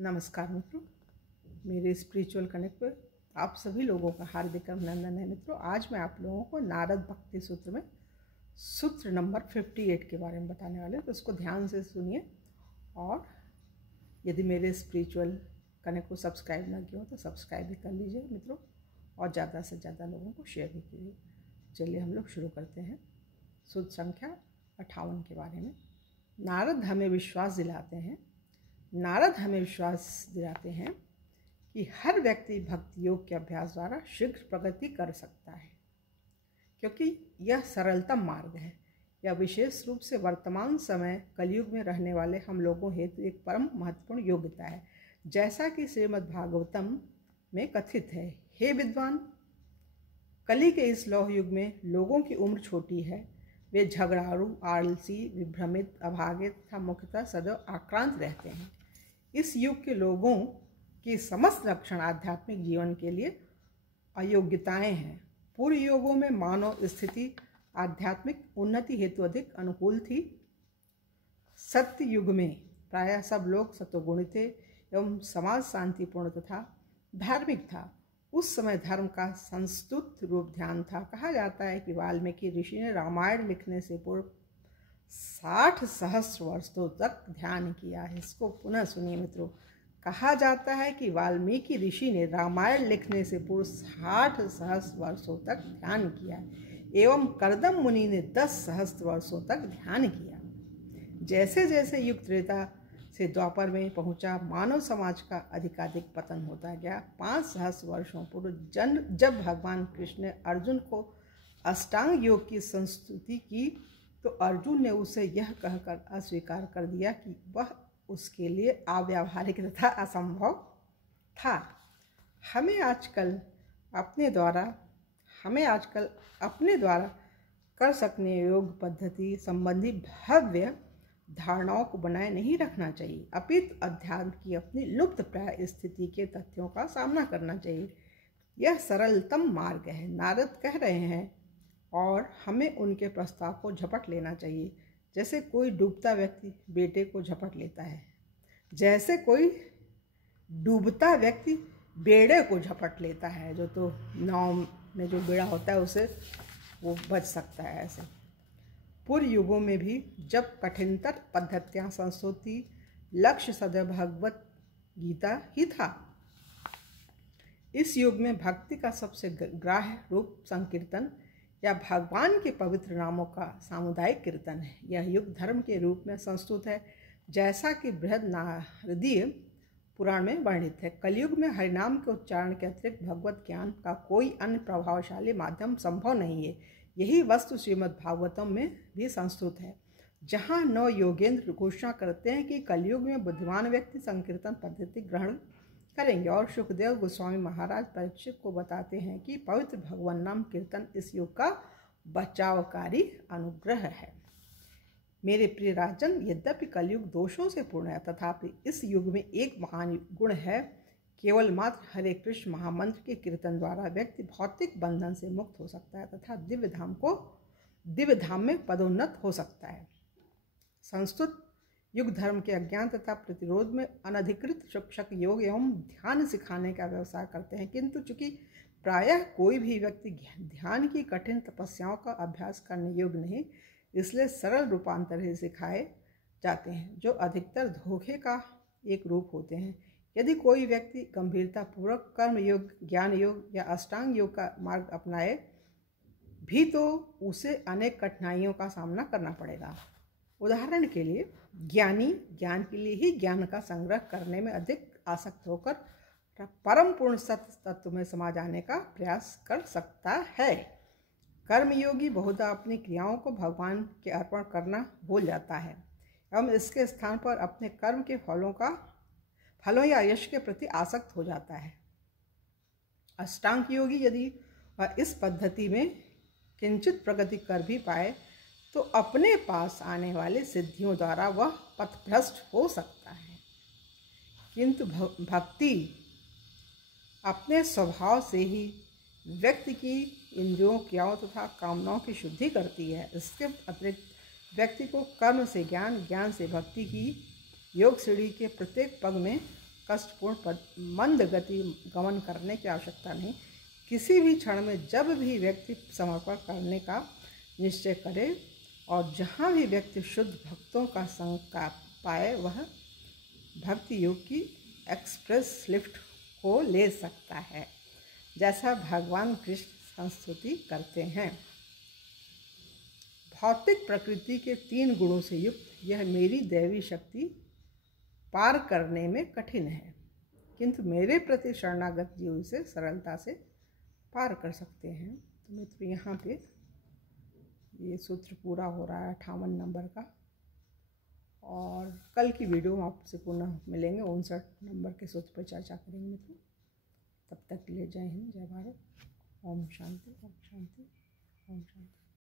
नमस्कार मित्रों, मेरे स्पिरिचुअल कनेक्ट पर आप सभी लोगों का हार्दिक अभिनंदन है। मित्रों, आज मैं आप लोगों को नारद भक्ति सूत्र में सूत्र नंबर 58 के बारे में बताने वाले हूँ, तो उसको ध्यान से सुनिए। और यदि मेरे स्पिरिचुअल कनेक्ट को सब्सक्राइब ना किया हो तो सब्सक्राइब भी कर लीजिए मित्रों, और ज़्यादा से ज़्यादा लोगों को शेयर भी कीजिए। चलिए हम लोग शुरू करते हैं सूत्र संख्या 58 के बारे में। नारद हमें विश्वास दिलाते हैं कि हर व्यक्ति भक्ति योग के अभ्यास द्वारा शीघ्र प्रगति कर सकता है, क्योंकि यह सरलतम मार्ग है। यह विशेष रूप से वर्तमान समय कलयुग में रहने वाले हम लोगों हेतु एक परम महत्वपूर्ण योग्यता है। जैसा कि श्रीमद् भागवतम में कथित है, हे विद्वान, कली के इस लौह युग में लोगों की उम्र छोटी है। वे झगड़ालू, आलसी, विभ्रमित, अभागित तथा मुख्यतः सदैव आक्रांत रहते हैं। इस युग के लोगों की समस्त लक्षण आध्यात्मिक जीवन के लिए अयोग्यताएं हैं। पूर्व युगों में मानव स्थिति आध्यात्मिक उन्नति हेतु अधिक अनुकूल थी। सत्य युग में प्रायः सब लोग सत्वगुणी थे एवं समाज शांतिपूर्ण तथा धार्मिक था। उस समय धर्म का संस्तुत रूप ध्यान था। कहा जाता है कि वाल्मीकि ऋषि ने रामायण लिखने से पूर्व 60 सहस्र वर्षों तक ध्यान किया है। इसको पुनः सुनिए मित्रों। कहा जाता है कि वाल्मीकि ऋषि ने रामायण लिखने से पूर्व 60 सहस्र वर्षों तक ध्यान किया एवं कर्दम मुनि ने 10 सहस्र वर्षों तक ध्यान किया। जैसे जैसे युग त्रेता से द्वापर में पहुंचा, मानव समाज का अधिकाधिक पतन होता गया। 5 सहस्र वर्षों पूर्व जब भगवान कृष्ण ने अर्जुन को अष्टांग योग की संस्तुति की, तो अर्जुन ने उसे यह कहकर अस्वीकार कर दिया कि वह उसके लिए अव्यावहारिक तथा असंभव था। हमें आजकल अपने द्वारा कर सकने योग पद्धति संबंधी भव्य धारणाओं को बनाए नहीं रखना चाहिए, अपितु अध्यात्म की अपनी लुप्त प्राय स्थिति के तथ्यों का सामना करना चाहिए। यह सरलतम मार्ग है, नारद कह रहे हैं, और हमें उनके प्रस्ताव को झपट लेना चाहिए। जैसे कोई डूबता व्यक्ति बेटे को झपट लेता है, जैसे कोई डूबता व्यक्ति बेड़े को झपट लेता है, जो तो नाव में जो बेड़ा होता है उसे वो बच सकता है। ऐसे पूर्व युगों में भी जब कठिनतर पद्धतियाँ संस्तुति, लक्ष्य सदैव भगवत गीता ही था। इस युग में भक्ति का सबसे ग्राह्य रूप संकीर्तन या भगवान के पवित्र नामों का सामुदायिक कीर्तन है। यह युग धर्म के रूप में संस्तुत है, जैसा कि बृहद नारदीय पुराण में वर्णित है। कलयुग में हरिनाम के उच्चारण के अतिरिक्त भगवत ज्ञान का कोई अन्य प्रभावशाली माध्यम संभव नहीं है। यही वस्तु श्रीमद् भागवतम में भी संस्तुत है, जहाँ 9 योगेंद्र घोषणा करते हैं कि कलयुग में बुद्धिमान व्यक्ति संकीर्तन पद्धति ग्रहण करेंगे, और सुखदेव गोस्वामी महाराज परीक्षित को बताते हैं कि पवित्र भगवान नाम कीर्तन इस युग का बचावकारी अनुग्रह है। मेरे प्रिय राजन, यद्यपि कलयुग दोषों से पूर्ण है, तथापि इस युग में एक महान गुण है। केवल मात्र हरे कृष्ण महामंत्र के कीर्तन द्वारा व्यक्ति भौतिक बंधन से मुक्त हो सकता है तथा दिव्य धाम में पदोन्नत हो सकता है। संस्तुत युग धर्म के अज्ञान तथा प्रतिरोध में अनधिकृत शिक्षक योग एवं ध्यान सिखाने का व्यवसाय करते हैं, किंतु चूंकि प्रायः कोई भी व्यक्ति ध्यान की कठिन तपस्याओं का अभ्यास करने योग्य नहीं, इसलिए सरल रूपांतर ही सिखाए जाते हैं, जो अधिकतर धोखे का एक रूप होते हैं। यदि कोई व्यक्ति गंभीरतापूर्वक कर्म योग, ज्ञान योग या अष्टांग योग का मार्ग अपनाए भी, तो उसे अनेक कठिनाइयों का सामना करना पड़ेगा। उदाहरण के लिए, ज्ञानी ज्ञान के लिए ही ज्ञान का संग्रह करने में अधिक आसक्त होकर परम पूर्ण सत्य तत्व में समा जाने का प्रयास कर सकता है। कर्मयोगी बहुधा अपनी क्रियाओं को भगवान के अर्पण करना भूल जाता है एवं इसके स्थान पर अपने कर्म के फलों या यश के प्रति आसक्त हो जाता है। अष्टांग योगी यदि वह इस पद्धति में किंचित प्रगति कर भी पाए, तो अपने पास आने वाले सिद्धियों द्वारा वह पथभ्रष्ट हो सकता है। किंतु भक्ति अपने स्वभाव से ही व्यक्ति की इंद्रियों, क्रियाओं तथा कामनाओं की शुद्धि करती है। इसके अतिरिक्त व्यक्ति को कर्म से ज्ञान, ज्ञान से भक्ति की योग सीढ़ी के प्रत्येक पग में कष्टपूर्ण मंद गति गमन करने की आवश्यकता नहीं। किसी भी क्षण में जब भी व्यक्ति समर्पण करने का निश्चय करे और जहाँ भी व्यक्ति शुद्ध भक्तों का संग का पाए, वह भक्ति योग की एक्सप्रेस लिफ्ट को ले सकता है, जैसा भगवान कृष्ण संस्तुति करते हैं। भौतिक प्रकृति के 3 गुणों से युक्त यह मेरी दैवी शक्ति पार करने में कठिन है, किंतु मेरे प्रति शरणागत जीव इसे सरलता से पार कर सकते हैं। तो मित्र, यहाँ पे ये सूत्र पूरा हो रहा है 58 नंबर का, और कल की वीडियो में आपसे पुनः मिलेंगे, 59 नंबर के सूत्र पर चर्चा करेंगे मित्रों। तब तक के लिए जय हिंद, जय भारत। ओम शांति, ओम शांति, ओम शांति।